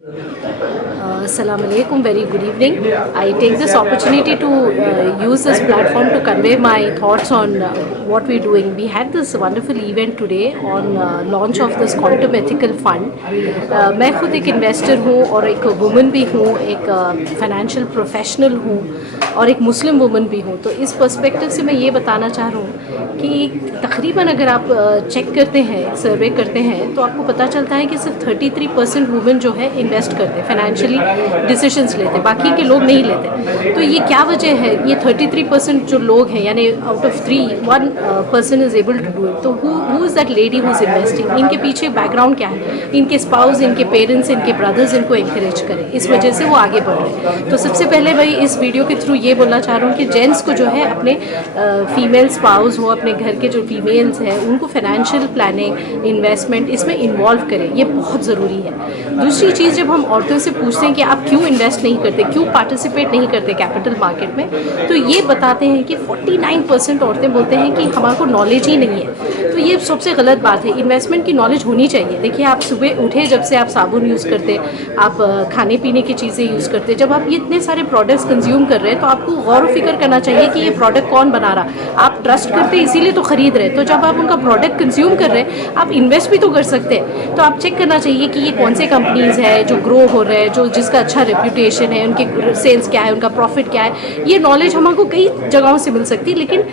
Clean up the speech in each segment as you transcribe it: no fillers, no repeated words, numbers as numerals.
Assalamu alaikum, very good evening. I take this opportunity to use this platform to convey my thoughts on what we're doing. We had this wonderful event today on launch of this Quantum Ethical Fund. मैं खुद एक investor हूँ और एक woman भी हूँ, एक financial professional हूँ और एक मुस्लिम वुमन भी हूँ. तो इस पर्सपेक्टिव से मैं ये बताना चाह रहा हूँ कि तकरीबन अगर आप चेक करते हैं, सर्वे करते हैं, तो आपको पता चलता है कि सिर्फ 33% वुमेन जो है इन्वेस्ट करते हैं, फाइनेंशियली डिसीजंस लेते हैं, बाकी के लोग नहीं लेते. तो ये क्या वजह है? ये 33% जो लोग हैं, यानी out of 3 1 person is able to do it. तो who is that lady who is investing? इनके पीछे बैकग्राउंड क्या है? इनके स्पाउस, इनके पेरेंट्स, इनके ब्रदर्स इनको एनकरेज करें, इस वजह से वो आगे बढ़ रहे हैं. तो सबसे पहले भाई इस वीडियो के थ्रू ये बोलना चाह रहा हूँ कि जेंट्स को जो है अपने फीमेल स्पाउस हो, अपने घर के जो फीमेल्स हैं, उनको फाइनेंशियल प्लानिंग, इन्वेस्टमेंट इसमें इन्वॉल्व करें. ये बहुत ज़रूरी है. दूसरी चीज़, जब हम औरतों से पूछते हैं कि आप क्यों इन्वेस्ट नहीं करते, क्यों पार्टिसिपेट नहीं करते कैपिटल मार्केट में, तो ये बताते हैं कि 49% औरतें बोलते हैं कि हमारे को नॉलेज ही नहीं है. तो ये सबसे गलत बात है. इन्वेस्टमेंट की नॉलेज होनी चाहिए. देखिए, आप सुबह उठे जब से आप साबुन यूज़ करते, आप खाने पीने की चीज़ें यूज़ करते, जब आप ये इतने सारे प्रोडक्ट्स कंज्यूम कर रहे हैं, तो आपको गौर व फिक्र करना चाहिए कि ये प्रोडक्ट कौन बना रहा. आप ट्रस्ट करते इसीलिए तो ख़रीद रहे. तो जब आप उनका प्रोडक्ट कंज्यूम कर रहे हैं, आप इन्वेस्ट भी तो कर सकते हैं. तो आप चेक करना चाहिए कि ये कौन से कंपनीज़ है जो ग्रो हो रहे हैं, जो जिसका अच्छा रेप्यूटेशन है, उनके सेल्स क्या है, उनका प्रॉफिट क्या है. ये नॉलेज हमको कई जगहों से मिल सकती है, लेकिन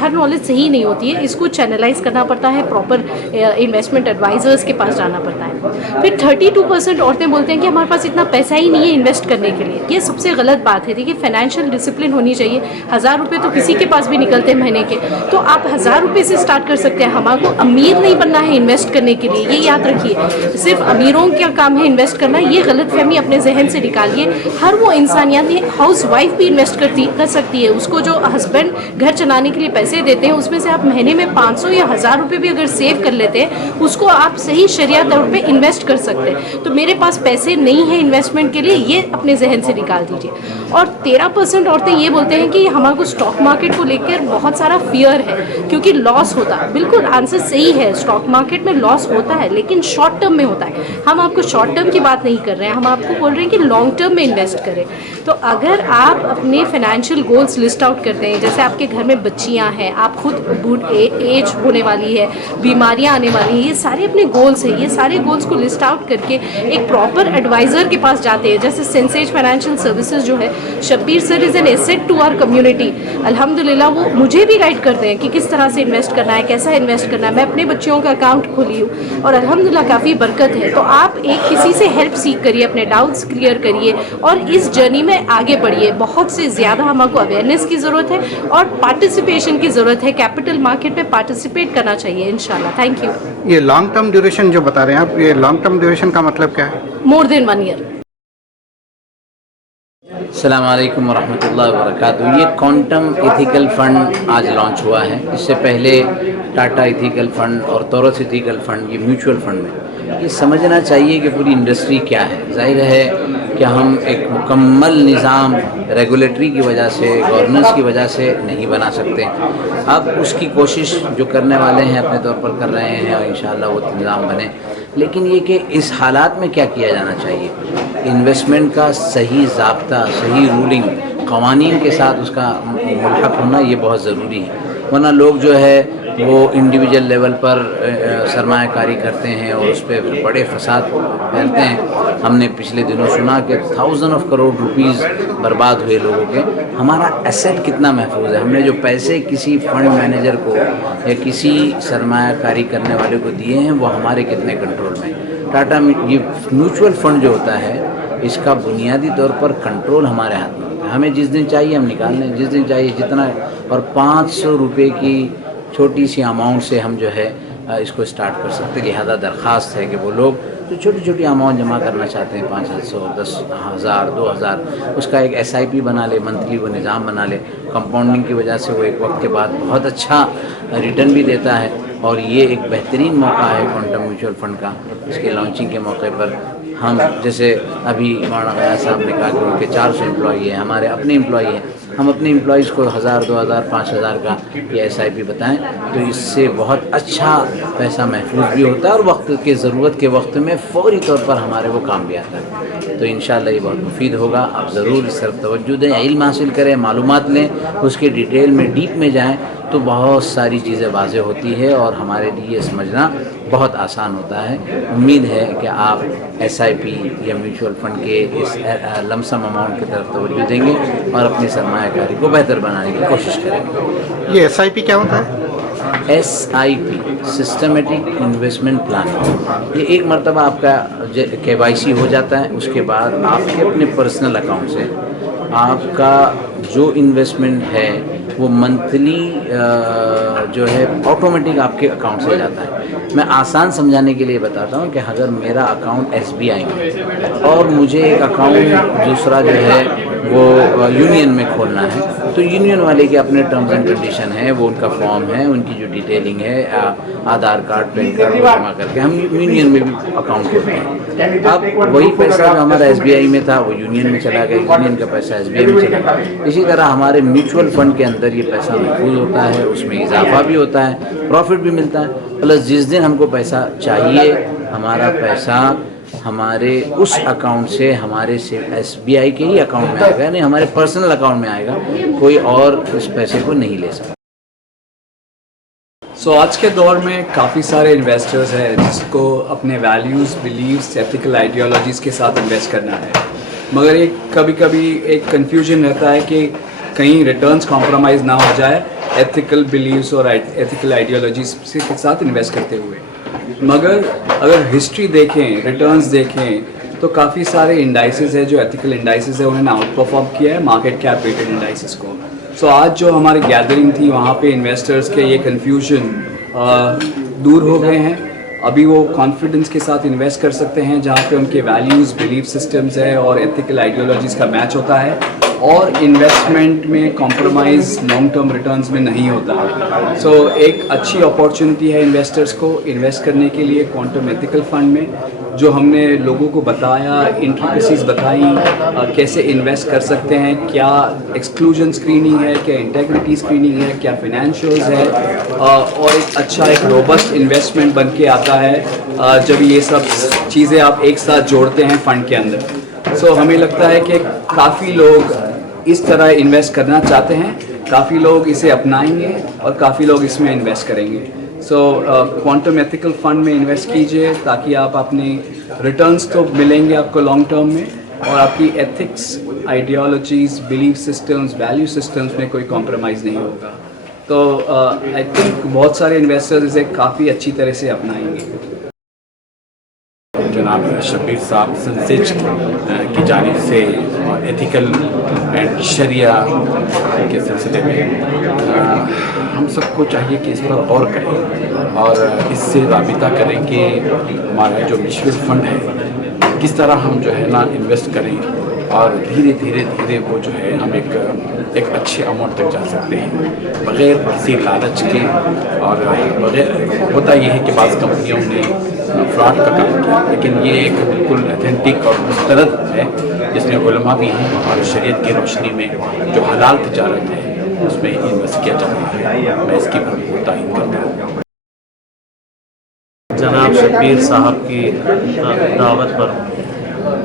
हर नॉलेज सही नहीं होती है. इसको चैनलाइज करना पड़ता है, प्रॉपर इन्वेस्टमेंट एडवाइजर्स के पास जाना पड़ता है. फिर 32% औरतें बोलते हैं कि हमारे पास इतना पैसा ही नहीं है इन्वेस्ट करने के लिए. ये सबसे गलत बात है. देखिए, फाइनेंशियल डिसिप्लिन होनी चाहिए. 1000 रुपये तो किसी के पास भी निकलते हैं महीने के, तो आप 1000 रुपये से स्टार्ट कर सकते हैं. हमारे अमीर नहीं बनना है इन्वेस्ट करने के लिए, ये याद रखिए. सिर्फ अमीरों का काम है इन्वेस्ट करना, ये गलत फहमी अपने जहन से निकालिए. हर वो इंसान, यानी हाउस वाइफ भी इन्वेस्ट कर सकती है. उसको जो हस्बैंड घर चलाने के लिए पैसे देते हैं, उसमें से आप महीने में 500 या 1000 रुपये भी अगर सेव कर लेते हैं, उसको आप सही शरिया तौर पे इन्वेस्ट कर सकते हैं. तो मेरे पास पैसे नहीं है इन्वेस्टमेंट के लिए, ये अपने जहन से निकाल दीजिए. और 13% औरतें ये बोलते हैं कि हमारे को स्टॉक मार्केट को लेकर बहुत सारा फियर है क्योंकि लॉस होता है. बिल्कुल आंसर सही है, स्टॉक मार्केट में लॉस होता है, लेकिन शॉर्ट टर्म में होता है. हम आपको शॉर्ट टर्म की बात नहीं कर रहे हैं, हम आपको बोल रहे हैं कि लॉन्ग टर्म में इन्वेस्ट करें. तो अगर आप अपने फाइनेंशियल गोल्स लिस्ट आउट करते हैं, जैसे आपके घर में बच्चियां हैं, आप खुद एज होने वाली है, बीमारियां आने वाली हैं, ये सारे अपने गोल्स हैं. ये सारे गोल्स को लिस्ट आउट करके एक प्रॉपर एडवाइज़र के पास जाते हैं. जैसे सेंसेज फाइनेंशियल सर्विसेज जो है, Shabbir sir is an asset to our community. अल्हम्दुलिल्लाह वो मुझे भी गाइड करते हैं कि किस तरह से इन्वेस्ट करना है, कैसा इन्वेस्ट करना है. मैं अपने बच्चियों का अकाउंट खोली हूँ और अल्हम्दुलिल्लाह काफ़ी बरकत है. तो आप एक किसी से हेल्प सीख करिए, अपने डाउट्स क्लियर करिए और इस जर्नी में आगे बढ़िए. बहुत से ज़्यादा हमको अवेयरनेस की ज़रूरत है और पार्टिसिपेशन की ज़रूरत है. कैपिटल मार्केट में पार्टिसिपेट करना चाहिए इंशाल्लाह. Thank you. ये लॉन्ग टर्म ड्यूरेशन जो बता रहे हैं आप, ये लॉन्ग टर्म ड्यूरेशन का मतलब क्या है? More than 1 year. अस्सलामु अलैकुम वरहमतुल्लाहि वबरकातुहू. ये क्वांटम एथिकल फ़ंड आज लॉन्च हुआ है. इससे पहले टाटा एथिकल फ़ंड और तोरस एथिकल फ़ंड, ये म्यूचुअल फ़ंड में ये समझना चाहिए कि पूरी इंडस्ट्री क्या है. जाहिर है कि हम एक मुकम्मल निज़ाम रेगुलेटरी की वजह से, गवर्नेंस की वजह से नहीं बना सकते. अब उसकी कोशिश जो करने वाले हैं अपने तौर पर कर रहे हैं और इंशाअल्लाह वो निज़ाम बने. लेकिन ये कि इस हालात में क्या किया जाना चाहिए, इन्वेस्टमेंट का सही ज़ाब्ता, सही रूलिंग, क़वानीन के साथ उसका मुल्हक़ होना ये बहुत ज़रूरी है. वरना लोग जो है वो इंडिविजुअल लेवल पर सरमायाकारी करते हैं और उस पर बड़े फसाद फैलते हैं. हमने पिछले दिनों सुना कि 1000 ऑफ करोड़ रुपीज़ बर्बाद हुए लोगों के. हमारा एसेट कितना महफूज है, हमने जो पैसे किसी फंड मैनेजर को या किसी सरमायाकारी करने वाले को दिए हैं वो हमारे कितने कंट्रोल में. टाटा ये म्यूचुअल फंड जो होता है, इसका बुनियादी तौर पर कंट्रोल हमारे हाथ में होता है. हमें जिस दिन चाहिए हम निकाल लें, जिस दिन चाहिए जितना. और 500 रुपये की छोटी सी अमाउंट से हम जो है इसको स्टार्ट कर सकते. लिहाजा दरख्वास्त है कि वो लोग जो छोटी छोटी अमाउंट जमा करना चाहते हैं, 500, 10,000, 2,000, उसका एक SIP बना ले, मंथली वो निज़ाम बना ले. कंपाउंडिंग की वजह से वो एक वक्त के बाद बहुत अच्छा रिटर्न भी देता है. और ये एक बेहतरीन मौका है क्वांटम म्यूचुअल फ़ंड का. इसके लॉन्चिंग के मौके पर हम, जैसे अभी मौलाना गयास साहब ने कहा कि उनके 400 एम्प्लॉई हैं, हमारे अपने एम्प्लॉई हैं, ہم اپنے امپلائیز کو 1000 2000 5000 کا یہ SIP بتائیں تو اس سے بہت اچھا پیسہ محفوظ بھی ہوتا ہے اور وقت کے ضرورت کے وقت میں فوری طور پر ہمارے وہ کام بھی آتا ہے. تو انشاءاللہ یہ بہت مفید ہوگا. آپ ضرور اس طرف توجہ دیں, علم حاصل کریں, معلومات لیں, اس کے ڈیٹیل میں ڈیپ میں جائیں تو بہت ساری چیزیں واضح ہوتی ہے اور ہمارے لیے سمجھنا بہت آسان ہوتا ہے. امید ہے کہ آپ SIP یا میوچول فنڈ کے اس لمسم اماؤنٹ کی طرف توجہ دیں گے اور اپنی سرمایہ کاری کو بہتر بنانے کی کوشش کریں گے. یہ SIP کیا ہوتا ہے؟ SIP systematic investment plan. یہ ایک مرتبہ آپ کا KYC ہو جاتا ہے, اس کے بعد آپ کے اپنے پرسنل اکاؤنٹ سے آپ کا جو انویسٹمنٹ ہے وہ منتھلی جو ہے آٹومیٹک آپ کے اکاؤنٹ سے جاتا ہے. میں آسان سمجھانے کے لیے بتاتا ہوں کہ اگر میرا اکاؤنٹ SBI میں اور مجھے ایک اکاؤنٹ دوسرا جو ہے وہ یونین میں کھولنا ہے تو یونین والے کے اپنے ٹرمز اینڈ کنڈیشن ہیں, وہ ان کا فارم ہے, ان کی جو ڈیٹیلنگ ہے, آدھار کارڈ پین کارڈ جمع کر کے ہم یونین میں بھی اکاؤنٹ کھولتے ہیں. اب وہی پیسہ جو ہمارا SBI میں تھا وہ یونین میں چلا گیا, یونین کا پیسہ SBI میں چلا گیا. اسی طرح ہمارے میوچول فنڈ کے اندر یہ پیسہ محفوظ ہوتا ہے, اس میں اضافہ بھی ہوتا ہے, پروفٹ بھی ملتا ہے. پلس جس دن ہم کو پیسہ چاہیے ہمارا پیسہ ہمارے اس اکاؤنٹ سے ہمارے صرف SBI کے ہی اکاؤنٹ میں آئے گا, یعنی ہمارے پرسنل اکاؤنٹ میں آئے گا, کوئی اور اس پیسے کو نہیں لے سکتا. آج کے دور میں کافی سارے انویسٹرز ہیں جس کو اپنے ویلیوز, بلیفس, ایتھیکل آئیڈیالوجیز کے ساتھ انویسٹ کرنا ہے, مگر ایک کبھی کبھی ایک کنفیوژن رہتا ہے کہ کہیں ریٹرنز کمپرومائز نہ ہو جائے ایتھیکل بلیفس اور ایتھیکل آئیڈیالوجیز کے ساتھ انویسٹ کرتے ہوئے. مگر اگر ہسٹری دیکھیں, ریٹرنز دیکھیں تو کافی سارے انڈائسز ہیں جو ایتھیکل انڈائسز ہیں انہوں نے آؤٹ پرفارم کیا ہے مارکیٹ کیپ ریٹڈ انڈائسز کو. آج جو ہماری گیدرنگ تھی وہاں پہ انویسٹرز کے یہ کنفیوژن دور ہو گئے ہیں. ابھی وہ کانفیڈنس کے ساتھ انویسٹ کر سکتے ہیں جہاں پہ ان کے ویلیوز, بلیف سسٹمز ہے اور ایتھیکل آئیڈیالوجیز کا میچ ہوتا ہے اور انویسٹمنٹ میں کمپرومائز لانگ ٹرم ریٹرنز میں نہیں ہوتا ہے. ایک اچھی اپارچونٹی ہے انویسٹرز کو انویسٹ کرنے کے لیے کوانٹم ایتھیکل فنڈ میں. جو ہم نے لوگوں کو بتایا, انٹریکسیز بتائیں کیسے انویسٹ کر سکتے ہیں, کیا ایکسکلوژن اسکریننگ ہے, کیا انٹیگریٹی اسکریننگ ہے, کیا فائنینشیلز ہے, اور ایک اچھا ایک روبسٹ انویسٹمنٹ بن کے آتا ہے جب یہ سب چیزیں آپ ایک ساتھ جوڑتے ہیں فنڈ کے اندر. ہمیں لگتا ہے کہ کافی لوگ اس طرح انویسٹ کرنا چاہتے ہیں, کافی لوگ اسے اپنائیں گے اور کافی لوگ اس میں انویسٹ کریں گے. کوانٹم ایتھیکل فنڈ میں انویسٹ کیجئے تاکہ آپ اپنی ریٹرنز تو ملیں گے آپ کو لانگ ٹرم میں اور آپ کی ethics, ideologies, belief systems, value systems میں کوئی کمپرومائز نہیں ہوگا. آئی تھنک بہت سارے انویسٹرز اسے کافی اچھی طرح سے اپنائیں گے. جناب شبیر صاحب سنسیج کی جانب سے ایتھیکل اینڈ شریعہ کے سلسلے میں ہم سب کو چاہیے کہ اس پر غور کریں اور اس سے رابطہ کریں کہ ہمارا جو میوچل فنڈ ہے کس طرح ہم جو ہے نا انویسٹ کریں اور دھیرے دھیرے وہ جو ہے ہم ایک اچھے اماؤنٹ تک جا سکتے ہیں بغیر کسی لالچ کے. اور بغیر ہوتا یہ ہے کہ بعض کمپنیوں نے فراڈ کا کام کیا, لیکن یہ ایک بالکل اتھینٹک اور مستند ہے جس میں علماء بھی ہیں اور شریعت کی روشنی میں جو حلال تجارت ہے اس میں انویسٹ کیا جا رہا ہے. میں اس کی بھرپور تعریف کرتا ہوں. جناب شبیر صاحب کی دعوت پر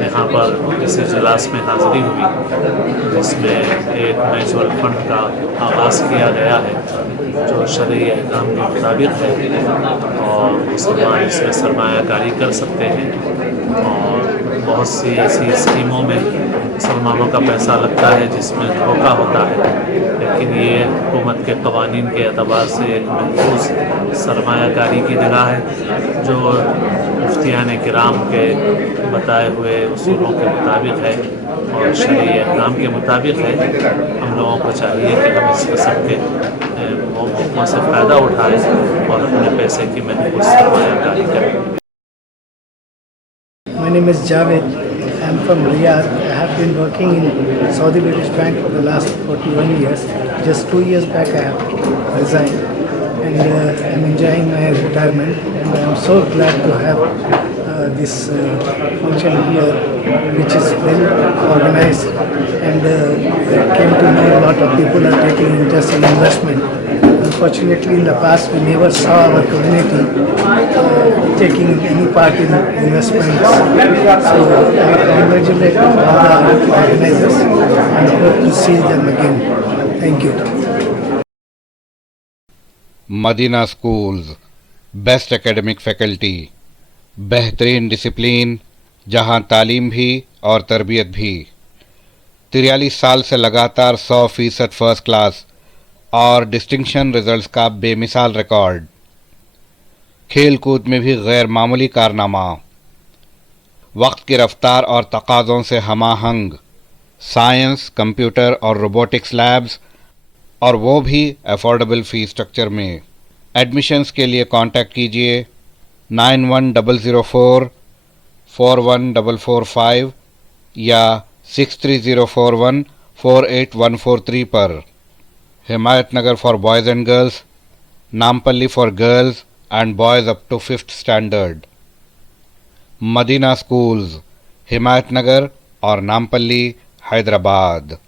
یہاں پر اس اجلاس میں حاضری ہوئی جس میں ایک میوچل فنڈ کا آغاز کیا گیا ہے جو شرعی احکام کے مطابق ہے اور مسلمان اس میں سرمایہ کاری کر سکتے ہیں. اور بہت سی ایسی اسکیموں میں مسلمانوں کا پیسہ لگتا ہے جس میں دھوکہ ہوتا ہے, لیکن یہ حکومت کے قوانین کے اعتبار سے ایک محفوظ سرمایہ کاری کی جگہ ہے جو مفتیان کرام کے بتائے ہوئے اصولوں کے مطابق ہے اور شرعی احکام کے مطابق ہے. ہم لوگوں کو چاہیے کہ ہم اس قسم کے موقعوں سے فائدہ اٹھائیں اور اپنے پیسے کی محفوظ سرمایہ کاری کریں. My name is Javed. I am from Riyadh. I have been working in Saudi British Bank for the last 41 years. Just 2 years back I have resigned and I am enjoying my retirement and I am so glad to have this function here which is well organized, and came to know a lot of people are taking interest in investment. Unfortunately, in the past, we never saw our community taking any part in investments. So I congratulate all the organizers and hope to see them again. Thank you. Madina schools, best academic faculty, बेहतरीन discipline, जहां तालीम भी और तरबियत भी। 43 साल से लगातार 100% फर्स्ट क्लास और डिस्टिंक्शन रिजल्ट्स का बेमिसाल रिकॉर्ड। खेल कूद में भी गैर मामूली कारनामा। वक्त की रफ्तार और तकाज़ों से हमाहंग साइंस, कंप्यूटर और रोबोटिक्स लैब्स, और वो भी अफोर्डेबल फ़ीस स्ट्रक्चर में। एडमिशन्स के लिए कांटेक्ट कीजिए 9100441445 या 6304148143 पर। Himayat Nagar for boys and girls, Nampally for girls and boys up to 5th standard. Madina schools, Himayat Nagar और नामपल्ली, हैदराबाद।